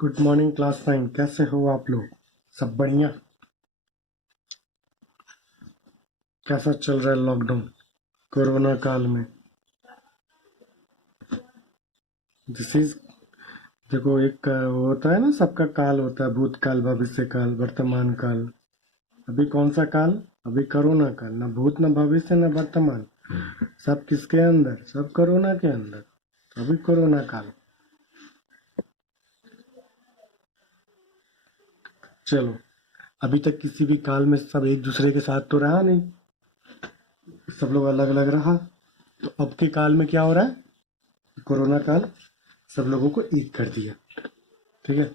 Good morning class 9। कैसे हो आप लोग? सब बढ़िया? कैसा चल रहा है लॉकडाउन कोरोना काल में? दिस इज, देखो, एक वो होता है ना, सबका काल होता है, भूतकाल, भविष्य काल, वर्तमान काल। अभी कौन सा काल? अभी कोरोना काल। ना भूत, ना भविष्य, ना वर्तमान। सब किसके अंदर? सब कोरोना के अंदर। अभी कोरोना काल। चलो, अभी तक किसी भी काल में सब एक दूसरे के साथ तो रहा नहीं, सब लोग अलग अलग रहा। तो अब के काल में क्या हो रहा है? कोरोना काल सब लोगों को एक कर दिया। ठीक है,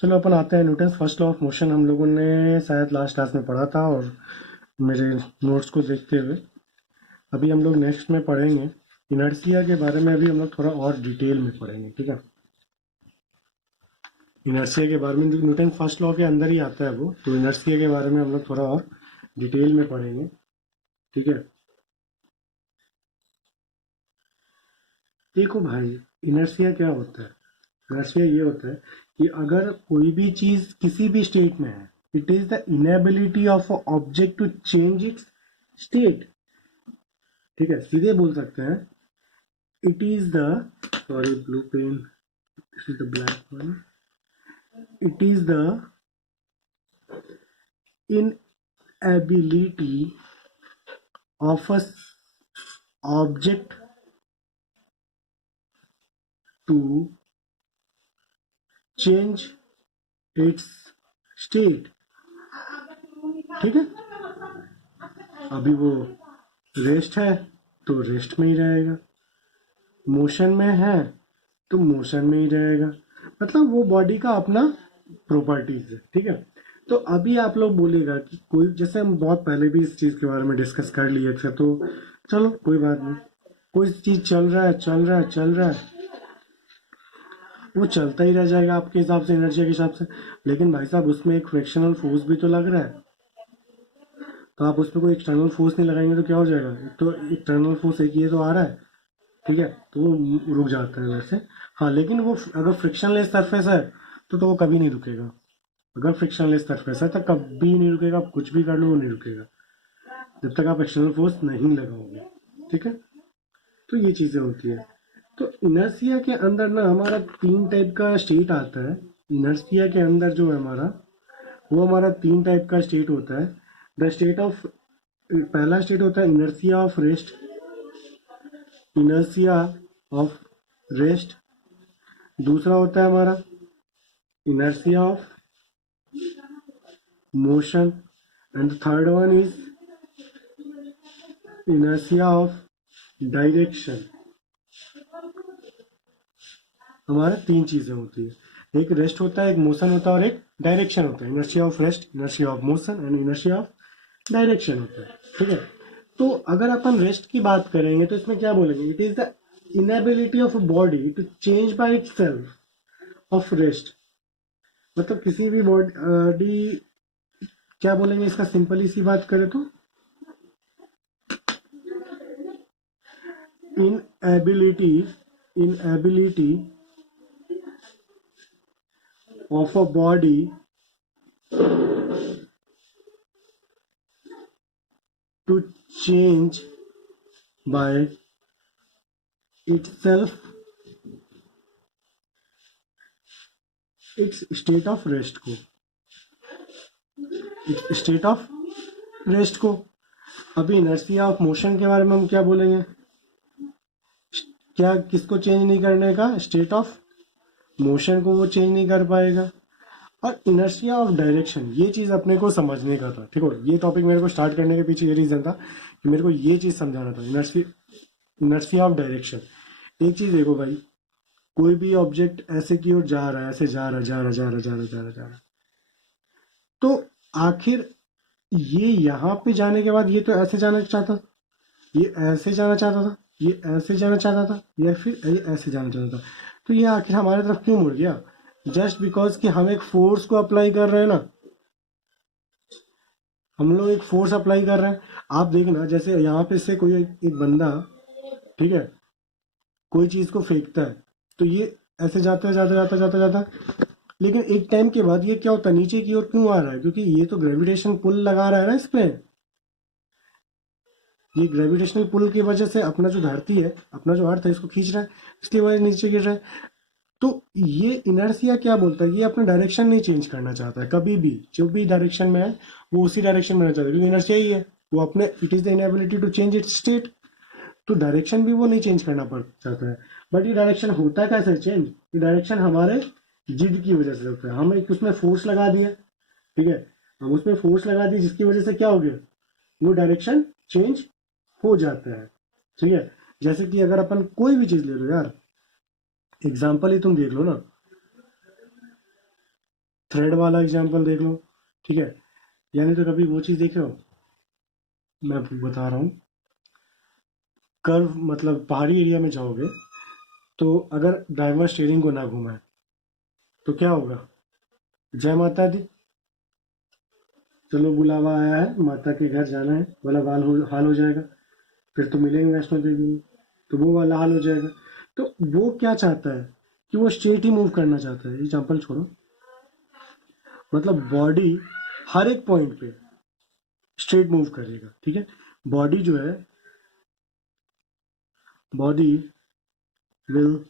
चलो अपन आते हैं Newton first law of motion. हम लोगों ने शायद लास्ट क्लास में पढ़ा था, और मेरे नोट्स को देखते हुए अभी हम लोग नेक्स्ट में पढ़ेंगे इनर्शिया के बारे में। अभी हम लोग थोड़ा और डिटेल में पढ़ेंगे। ठीक है, इनर्शिया के बारे में न्यूटन फर्स्ट लॉ के अंदर ही आता है वो, तो इनर्शिया के बारे में हम लोग थोड़ा और डिटेल में पढ़ेंगे। ठीक है, देखो भाई, इनर्शिया क्या होता है? इनर्शिया ये होता है कि अगर कोई भी चीज किसी भी स्टेट में है, it is the inability of a object to change its state. ठीक है, सीधे बोल सकते हैं, it is the, sorry blue pen, this is the black one, it is the inability of a object to change its state। ठीक है, अभी वो रेस्ट है तो रेस्ट में ही रहेगा, मोशन में है तो मोशन में ही रहेगा। मतलब वो बॉडी का अपना प्रॉपर्टीज है। ठीक है, तो अभी आप लोग बोलेगा कि कोई, जैसे हम बहुत पहले भी इस चीज के बारे में डिस्कस कर लिए थे, तो चलो कोई बात नहीं, कोई चीज चल रहा है, चल रहा है, चल रहा है, वो चलता ही रह जाएगा आपके हिसाब से, एनर्जी के हिसाब से। लेकिन भाई साहब, उसमें एक फ्रिक्शनल फोर्स भी तो लग रहा है, तो आप उसमें कोई एक्सटर्नल फोर्स नहीं लगाएंगे तो क्या हो जाएगा? एक तो इंटरनल फोर्स एक ये तो आ रहा है, ठीक है, तो वो रुक जाता है वैसे। हाँ, लेकिन वो अगर फ्रिक्शनलेस सरफेस है तो वो कभी नहीं रुकेगा। अगर फ्रिक्शनलेस सरफेस है तो कभी नहीं रुकेगा, आप कुछ भी कर लो वो नहीं रुकेगा जब तक आप एक्सटर्नल फोर्स नहीं लगाओगे। ठीक है, तो ये चीजें होती है। तो इनर्शिया के अंदर ना हमारा तीन टाइप का स्टेट आता है। इनर्शिया के अंदर जो है हमारा, वो हमारा तीन टाइप का स्टेट होता है। द स्टेट ऑफ, पहला स्टेट होता है inertia of rest. Inertia of rest. दूसरा होता है हमारा inertia of motion, and the third one is inertia of direction। हमारा तीन चीजें होती है, एक रेस्ट होता है, एक मोशन होता है, और एक डायरेक्शन होता है। Inertia of rest, inertia of motion and inertia of direction होता है। ठीक है, तो अगर अपन रेस्ट की बात करेंगे तो इसमें क्या बोलेंगे? It is the inability of a body to change by itself of rest. मतलब किसी भी बॉडी, क्या बोलेंगे इसका सिंपली सी बात करें तो, inability inability of a body to change by itself its state of rest को, its state of rest को। अभी इनर्शिया ऑफ मोशन के बारे में हम क्या बोलेंगे? क्या किसको चेंज नहीं करने का? स्टेट ऑफ मोशन को वो चेंज नहीं कर पाएगा। और इनर्शिया ऑफ डायरेक्शन, ये चीज अपने को समझने का था। ठीक है, ये टॉपिक मेरे को स्टार्ट करने के पीछे ये रीजन था कि मेरे को ये चीज समझाना था, इनर्शिया ऑफ डायरेक्शन। एक चीज देखो भाई, कोई भी ऑब्जेक्ट ऐसे की ओर जा रहा है, ऐसे जा रहा, जा रहा, जा रहा, जा रहा, जा रहा, जा रहा, तो आखिर ये यहाँ पे जाने के बाद ये तो ऐसे जाना चाहता, ये ऐसे जाना चाहता था, ये ऐसे जाना चाहता था, या फिर ये ऐसे जाना चाहता था, तो ये आखिर हमारी तरफ क्यों मुड़ गया? जस्ट बिकॉज कि हम एक फोर्स को अप्लाई कर रहे हैं ना, हम लोग एक फोर्स अप्लाई कर रहे हैं। आप देखना, जैसे यहाँ पे से कोई एक बंदा, ठीक है, कोई चीज को फेंकता है, तो ये ऐसे जाता जाता जाता जाता जाता, लेकिन एक टाइम के बाद ये क्या होता है, नीचे की ओर क्यों आ रहा है? क्योंकि ये तो ग्रेविटेशन पुल लगा रहा है ना इस पे। ये ग्रेविटेशनल पुल की वजह से अपना जो धरती है, अपना जो अर्थ है, इसको खींच रहा है, इसलिए वह नीचे गिर रहा है। तो ये इनर्शिया क्या बोलता है, ये अपना डायरेक्शन नहीं चेंज करना चाहता है कभी भी। जो भी डायरेक्शन में है वो उसी डायरेक्शन में रहना चाहता है, क्योंकि इनर्शिया ही है वो अपने, it is the inability to change its state. तो डायरेक्शन भी वो नहीं चेंज करना पड़ चाहता है। बट ये डायरेक्शन होता है कैसे चेंज? ये डायरेक्शन हमारे जिद की वजह से होता है। हम एक उसमें फोर्स लगा दिया, ठीक है, हम उसमें फोर्स लगा दी, जिसकी वजह से क्या हो गया, वो डायरेक्शन चेंज हो जाता है। ठीक है, जैसे कि अगर अपन कोई भी चीज ले लो यार, एग्जाम्पल ही तुम देख लो ना, थ्रेड वाला एग्जाम्पल देख लो, ठीक है। यानी तो कभी वो चीज देखे हो, मैं बता रहा हूँ, कर्व मतलब पहाड़ी एरिया में जाओगे तो अगर ड्राइवर स्टीयरिंग को ना घुमाए तो क्या होगा? जय माता दी, चलो बुलावा आया है, माता के घर जाना है वाला हाल हो जाएगा। फिर तो मिलेंगे वैष्णो देवी में, तो वो वाला हाल हो जाएगा। तो वो क्या चाहता है कि वो स्ट्रेट ही मूव करना चाहता है। एग्जाम्पल छोड़ो, मतलब बॉडी हर एक पॉइंट पे स्ट्रेट मूव करेगा, ठीक है। बॉडी जो है, body will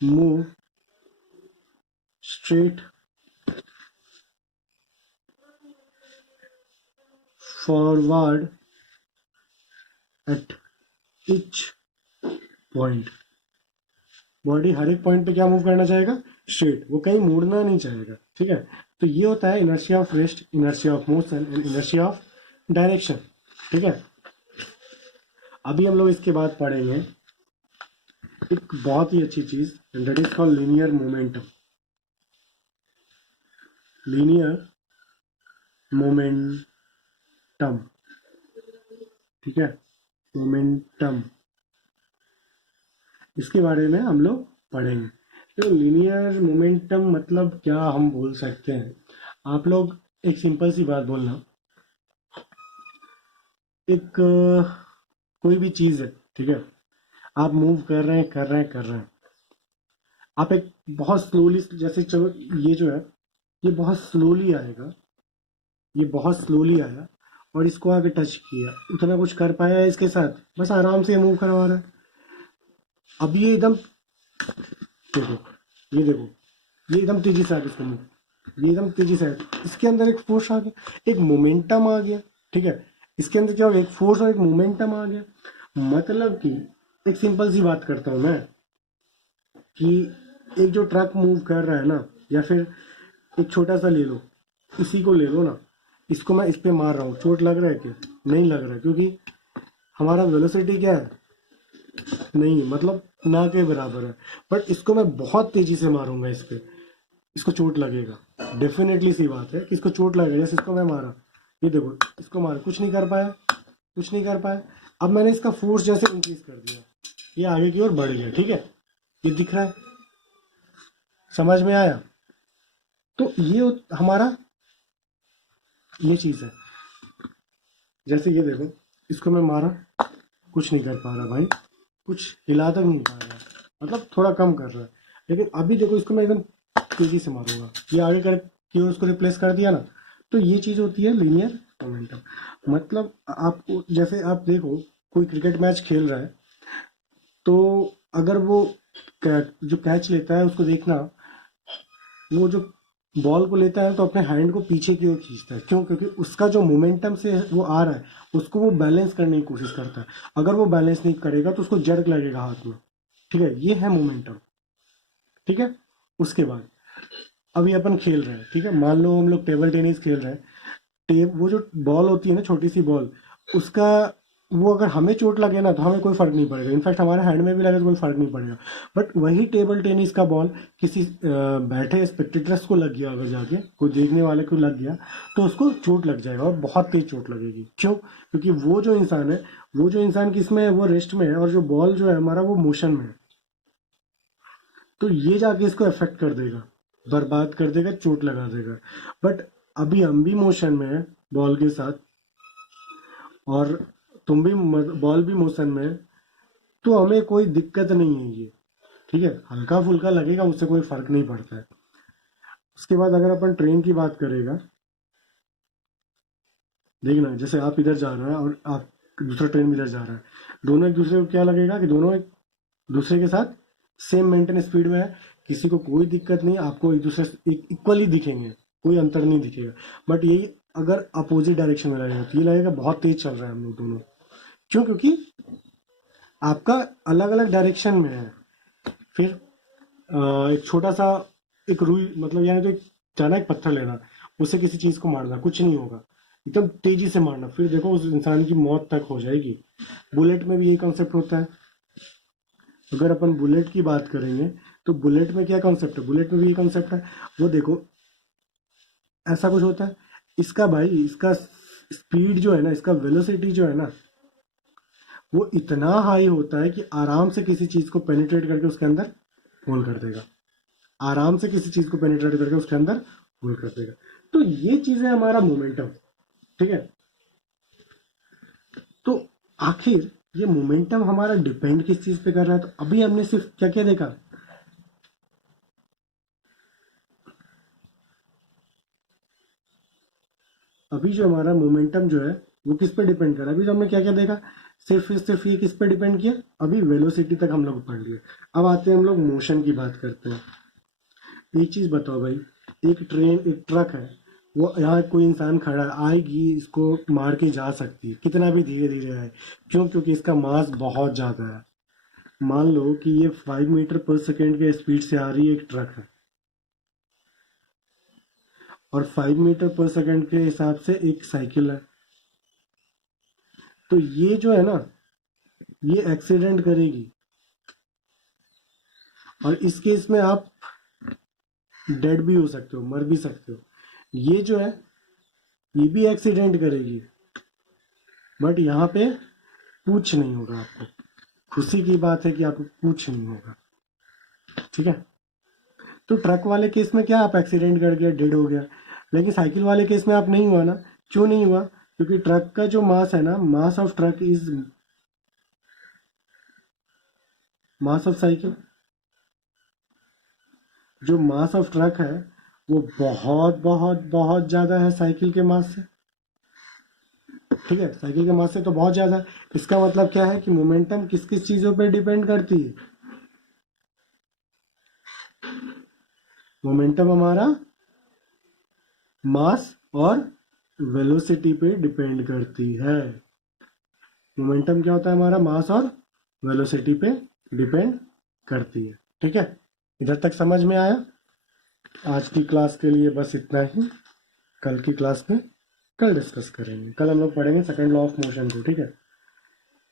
move straight forward at each point. Body हर एक पॉइंट पे क्या मूव करना चाहेगा? स्ट्रेट, वो कहीं मुड़ना नहीं चाहेगा, ठीक है। तो ये होता है inertia of rest, inertia of motion and inertia of direction, ठीक है। अभी हम लोग इसके बाद पढ़ेंगे एक बहुत ही अच्छी चीज, and that is called linear momentum. Linear momentum, ठीक है, मोमेंटम, इसके बारे में हम लोग पढ़ेंगे। तो लीनियर मोमेंटम मतलब क्या हम बोल सकते हैं? आप लोग एक सिंपल सी बात बोलना, एक कोई भी चीज है, ठीक है, आप मूव कर रहे हैं कर रहे हैं कर रहे हैं, आप एक बहुत स्लोली, जैसे चलो ये जो है ये बहुत स्लोली आएगा, ये बहुत स्लोली आया और इसको आगे टच किया, उतना कुछ कर पाया है इसके साथ? बस आराम से मूव करवा रहा है। अब ये एकदम, देखो, ये देखो, ये एकदम तेजी से आगे इसको मूव, ये एकदम तेजी से आगे, इसके अंदर एक फोर्स आ गया, एक मोमेंटम आ गया, ठीक है। इसके अंदर क्या हो गया? एक फोर्स और एक मोमेंटम आ गया। मतलब कि एक सिंपल सी बात करता हूं मैं, कि एक जो ट्रक मूव कर रहा है ना, या फिर एक छोटा सा ले लो, इसी को ले लो ना, इसको मैं इस पे मार रहा हूँ, चोट लग रहा है क्या? नहीं लग रहा है, क्योंकि हमारा वेलोसिटी क्या है? नहीं, मतलब ना के बराबर है। बट इसको मैं बहुत तेजी से मारूंगा इस पे, इसको चोट लगेगा, डेफिनेटली सी बात है कि इसको चोट लगेगा। जैसे इसको मैं मारा, ये देखो, इसको मारा, कुछ नहीं कर पाया, कुछ नहीं कर पाया। अब मैंने इसका फोर्स जैसे इंक्रीज कर दिया, ये आगे की ओर बढ़ गया, ठीक है, ये दिख रहा है, समझ में आया? तो ये हमारा ये चीज है। जैसे ये देखो, इसको मैं मारा, कुछ नहीं कर पा रहा भाई, कुछ हिला तक नहीं पा रहा, मतलब थोड़ा कम कर रहा है। लेकिन अभी देखो, इसको मैं एकदम तेजी से मारूंगा, ये आगे कर की ओर उसको रिप्लेस कर दिया ना। तो ये चीज होती है लीनियर मोमेंटम। मतलब आपको, जैसे आप देखो, कोई क्रिकेट मैच खेल रहा है, तो अगर वो जो कैच लेता है उसको देखना, वो जो बॉल को लेता है तो अपने हैंड को पीछे की ओर खींचता है। क्यों? क्योंकि उसका जो मोमेंटम से वो आ रहा है, उसको वो बैलेंस करने की कोशिश करता है। अगर वो बैलेंस नहीं करेगा तो उसको जर्क लगेगा हाथ में, ठीक है, ये है मोमेंटम, ठीक है। उसके बाद अभी अपन खेल रहे हैं, ठीक है, मान लो हम लोग टेबल टेनिस खेल रहे हैं, वो जो बॉल होती है ना, छोटी सी बॉल, उसका, वो अगर हमें चोट लगे ना तो हमें कोई फर्क नहीं पड़ेगा, इनफैक्ट हमारे हैंड में भी लगे तो कोई फर्क नहीं पड़ेगा। बट वही टेबल टेनिस का बॉल किसी बैठे स्पेक्टेटर्स को लग गया, अगर जाके कोई देखने वाले को लग गया, तो उसको चोट लग जाएगा और बहुत तेज चोट लगेगी। क्यों? क्योंकि वो जो इंसान है, वो जो इंसान किसमें है? वो रेस्ट में है, और जो बॉल जो है हमारा, वो मोशन में है। तो ये जाके इसको अफेक्ट कर देगा, बर्बाद कर देगा, चोट लगा देगा। बट अभी हम भी मोशन में है बॉल के साथ, और तुम भी, बॉल भी मोशन में है, तो हमें कोई दिक्कत नहीं है ये, ठीक है, हल्का फुल्का लगेगा, उससे कोई फर्क नहीं पड़ता है। उसके बाद अगर अपन ट्रेन की बात करेगा, देखना जैसे आप इधर जा रहे हैं और आप दूसरा ट्रेन भी इधर जा रहा है, दोनों एक दूसरे को क्या लगेगा कि दोनों एक दूसरे के साथ सेम मेंटेन स्पीड में है, किसी को कोई दिक्कत नहीं, आपको एक दूसरे से इक्वली दिखेंगे, कोई अंतर नहीं दिखेगा। बट यही अगर अपोजिट डायरेक्शन में लगेगा तो ये लगेगा बहुत तेज चल रहा है हम लोग दोनों। क्यों? क्योंकि आपका अलग अलग डायरेक्शन में है। फिर एक छोटा सा एक रुई, मतलब यानी तो एक जाना, एक पत्थर लेना, उससे किसी चीज को मारना, कुछ नहीं होगा, एकदम तेजी से मारना, फिर देखो उस इंसान की मौत तक हो जाएगी। बुलेट में भी यही कॉन्सेप्ट होता है। अगर अपन बुलेट की बात करेंगे तो बुलेट में क्या कॉन्सेप्ट है, बुलेट में भी यही कॉन्सेप्ट है। वो देखो ऐसा कुछ होता है, इसका भाई इसका स्पीड जो है ना, इसका वेलोसिटी जो है ना, वो इतना हाई होता है कि आराम से किसी चीज को पेनिट्रेट करके उसके अंदर होल कर देगा, आराम से किसी चीज को पेनिट्रेट करके उसके अंदर होल कर देगा। तो ये चीज है हमारा मोमेंटम। ठीक है, तो आखिर ये मोमेंटम हमारा डिपेंड किस चीज पे कर रहा है? तो अभी हमने सिर्फ क्या क्या देखा, अभी जो हमारा मोमेंटम जो है वो किस पे डिपेंड कर रहा है? अभी तो हमने क्या क्या देखा, सिर्फ ये किस पे डिपेंड किया, अभी वेलोसिटी तक हम लोग पढ़ लिए। अब आते हैं हम लोग मोशन की बात करते हैं। एक चीज बताओ भाई, एक ट्रेन, एक ट्रक है, वो यहाँ कोई इंसान खड़ा है, आएगी इसको मार के जा सकती है, कितना भी धीरे धीरे आए। क्यों? क्योंकि इसका मास बहुत ज्यादा है। मान लो कि ये 5 मीटर पर सेकेंड के स्पीड से आ रही है, एक ट्रक है, और 5 मीटर पर सेकेंड के हिसाब से एक साइकिल है। तो ये जो है ना, ये एक्सीडेंट करेगी, और इस केस में आप डेड भी हो सकते हो, मर भी सकते हो। ये जो है, ये भी एक्सीडेंट करेगी, बट यहाँ पे कुछ नहीं होगा आपको। खुशी की बात है कि आपको कुछ नहीं होगा। ठीक है, तो ट्रक वाले केस में क्या, आप एक्सीडेंट कर गया, डेड हो गया, लेकिन साइकिल वाले केस में आप नहीं हुआ ना। क्यों नहीं हुआ? क्योंकि ट्रक का जो मास है ना, mass of truck is mass of cycle. जो मास ऑफ ट्रक है वो बहुत बहुत बहुत ज्यादा है साइकिल के मास से। ठीक है, साइकिल के मास से तो बहुत ज्यादा है। इसका मतलब क्या है कि मोमेंटम किस किस चीजों पे डिपेंड करती है? मोमेंटम हमारा मास और वेलोसिटी पे डिपेंड करती है। मोमेंटम क्या होता है हमारा, मास और वेलोसिटी पे डिपेंड करती है। ठीक है, इधर तक समझ में आया? आज की क्लास के लिए बस इतना ही। कल की क्लास में कल डिस्कस करेंगे। कल हम लोग पढ़ेंगे सेकंड लॉ ऑफ मोशन को। ठीक है,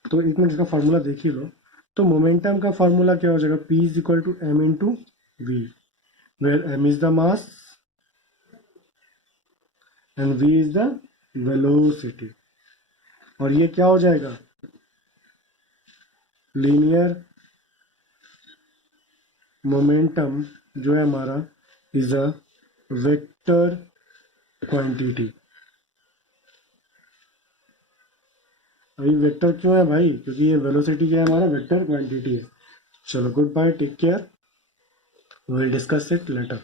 तो एक मिनट इसका फार्मूला देख ही लो। तो मोमेंटम का फार्मूला क्या हो जाएगा, P is equal to m into v, where m is the mass and v is the velocity. और ये क्या हो जाएगा, लीनियर मोमेंटम जो है हमारा इज अ वेक्टर क्वांटिटी। अभी वेक्टर क्यों है भाई? क्योंकि ये वेलोसिटी क्या है, हमारा वेक्टर क्वांटिटी है। चलो, goodbye, take care, we will discuss it letter.